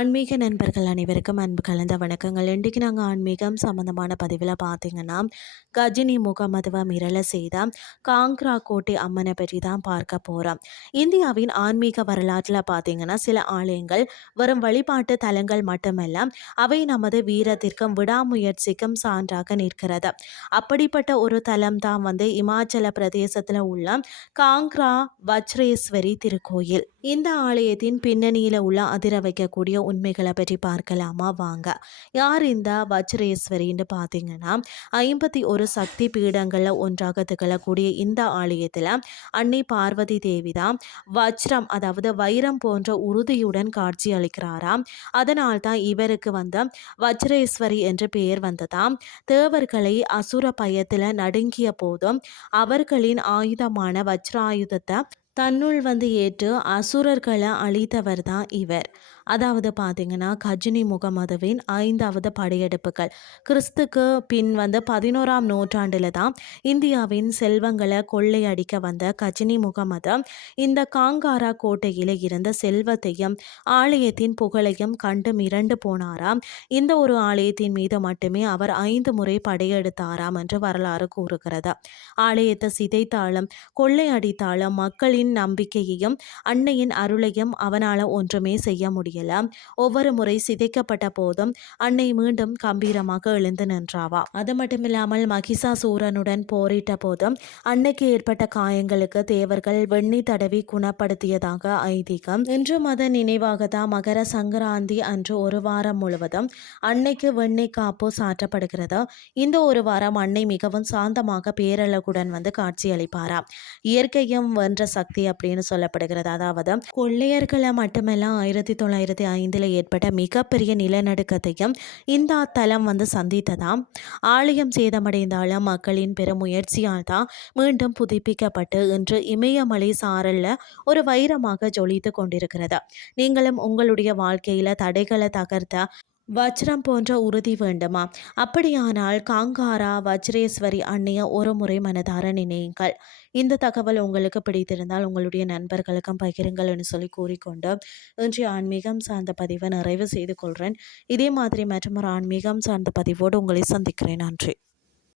ஆன்மீக நண்பர்கள் அனைவருக்கும் அன்பு கலந்த வணக்கங்கள். இன்றைக்கு நாங்கள் ஆன்மீகம் சம்பந்தமான பதிவில் பார்த்தீங்கன்னா, கஜினி முகமதுவை மிரள செய்த காங்க்ரா கோட்டை அம்மனை பற்றி தான் பார்க்க போகிறோம். இந்தியாவின் ஆன்மீக வரலாற்றில் பார்த்தீங்கன்னா, சில ஆலயங்கள் வெறும் வழிபாட்டு தலங்கள் மட்டுமல்ல, அவை நமது வீரத்திற்கும் விடாமுயற்சிக்கும் சான்றாக நிற்கிறது. அப்படிப்பட்ட ஒரு தலம் தான் இமாச்சல பிரதேசத்தில் உள்ள காங்க்ரா வஜ்ரேஸ்வரி திருக்கோயில். இந்த ஆலயத்தின் பின்னணியில் உள்ள அதிர வைக்கக்கூடிய உண்மைகளை பற்றி பார்க்கலாமா வாங்க. யார் இந்த வஜ்ரேஸ்வரின்னு பார்த்தீங்கன்னா, 51 சக்தி பீடங்களில் ஒன்றாக திகழக்கூடிய இந்த ஆலயத்தில் அன்னை பார்வதி தேவி தான் வஜ்ரம், அதாவது வைரம் போன்ற உறுதியுடன் காட்சி அளிக்கிறாராம். அதனால் தான் இவருக்கு வஜ்ரேஸ்வரி என்று பெயர் வந்ததாம். தேவர்களை அசுர பயத்தில் நடுங்கிய போதும் அவர்களின் ஆயுதமான வஜ்ராயுதத்தை தன்னுள் ஏற்று அசுரர்களை அழித்தவர் தான் இவர். அதாவது பார்த்தீங்கன்னா, கஜினி முகமதுவின் 5வது படையெடுப்புகள் கிறிஸ்துக்கு பின் 11ஆம் நூற்றாண்டில் தான் இந்தியாவின் செல்வங்களை கொள்ளையடிக்க வந்த கஜினி முகமது இந்த காங்காரா கோட்டையில் இருந்த செல்வத்தையும் ஆலயத்தின் புகழையும் கண்டு மிரண்டு போனாராம். இந்த ஒரு ஆலயத்தின் மீது மட்டுமே அவர் 5 முறை படையெடுத்தாராம் என்று வரலாறு கூறுகிறது. ஆலயத்தை சிதைத்தாலும் கொள்ளையடித்தாலும் மக்களின் நம்பிக்கையையும் அன்னையின் அருளையும் அவனால் ஒன்றுமே செய்ய முடியல. ஒவ்வொரு முறை சிதைக்கப்பட்ட போதும் அன்னை மீண்டும் கம்பீரமாக எழுந்து நின்றாவா. அது மட்டுமில்லாமல் மகிஷாசூரனுடன் போரிட்ட போதும் அன்னைக்கு ஏற்பட்ட காயங்களுக்கு தேவர்கள் வெண்ணி தடவி குணப்படுத்தியதாக ஐதீகம். இன்று மத நினைவாக தான் மகர சங்கராந்தி அன்று ஒரு வாரம் முழுவதும் அன்னைக்கு வெண்ணெய் காப்பு சாற்றப்படுகிறது. இந்த ஒரு வாரம் அன்னை மிகவும் சாந்தமாக பேரழகுடன் காட்சி அளிப்பாராம். இயற்கையும் வென்ற சக்தி அப்படின்னு சொல்லப்படுகிறது. அதாவது கொள்ளையர்களை மட்டுமல்ல, 1905 ஏற்பட்ட மிகப்பெரிய நிலநடுக்கத்தையும் இந்த தலம் சந்தித்ததாம். ஆலயம் சேதமடைந்தாலும் மக்களின் பெருமுயற்சியால் தான் மீண்டும் புதுப்பிக்கப்பட்டு இன்று இமயமலை சாரல்ல ஒரு வைரமாக ஜொலித்து கொண்டிருக்கிறது. நீங்களும் உங்களுடைய வாழ்க்கையில தடைகளை தகர்த்த வஜ்ரம் போன்ற உறுதி வேண்டுமா? அப்படியானால் காங்காரா வஜ்ரேஸ்வரி அன்னைய ஒரு முறை மனதார நினையுங்கள். இந்த தகவல் உங்களுக்கு பிடித்திருந்தால் உங்களுடைய நண்பர்களுக்கும் பகிருங்கள்னு சொல்லி கூறிக்கொண்டு இன்றைய ஆன்மீகம் சார்ந்த பதிவை நிறைவு செய்து கொள்கிறேன். இதே மாதிரி மற்றும் ஒரு ஆன்மீகம் சார்ந்த பதிவோடு உங்களை சந்திக்கிறேன். நன்றி.